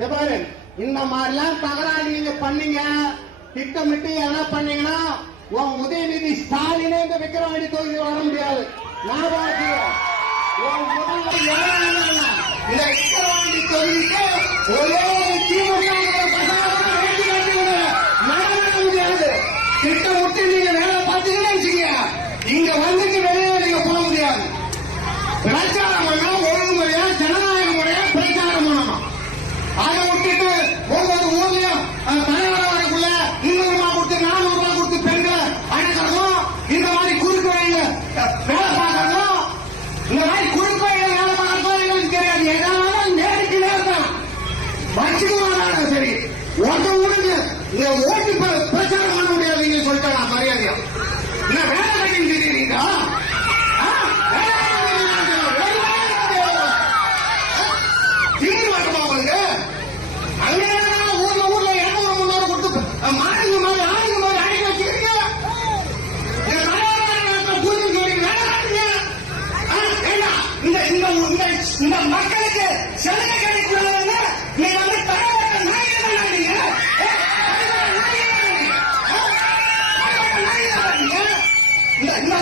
பாரு, இந்த மாதிரிலாம் தகராறு நீங்க பண்ணீங்க, திட்டமிட்டு என்ன பண்ணீங்கன்னா உன் உதயநிதி ஸ்டாலினே இந்த விக்கிரவாண்டி தொகுதி வர முடியாது. நான் உன் முதல்ல இந்த விக்கிரவாண்டி தொகுதிக்கு ஒரே முடியாது. திட்டமிட்டு நீங்க வேலை பார்த்தீங்கன்னா இங்க வந்துட்டு வெளியே நீங்க போக முடியாது. பிரச்சாரம் பண்ணா ஒழுங்கு முறையா ஜனநாயக முறையா பிரச்சாரம் பண்ணணும். அதை விட்டுட்டு ஒவ்வொரு ஊர்லயும் தலைவர வரக்குள்ள 200 ரூபாய் கொடுத்து 400 ரூபாய் கொடுத்து பெண்களை அழைக்கிறதும், இந்த மாதிரி குறுக்கு வழியில வேலை பார்க்கறதும், இந்த மாதிரி குறுக்கு வழியில வேலை பார்க்கறதும் எங்களுக்கு தெரியாது. ஏதாவது நேருக்கு நேரம் வச்சுக்குவாங்க. சரி, ஒருத்த ஊருக்கு இந்த ஓட்டு பிரச்சாரம் பண்ண முடியாது நீங்க சொல்லிட்டாங்க மரியாதையா. என்ன வேலை கட்டின்னு தெரியுறீங்க? இந்த மக்களுக்கு சலுகை கிடைக்கூடாது. நீ வந்து தலைவர் நாயகன் இந்த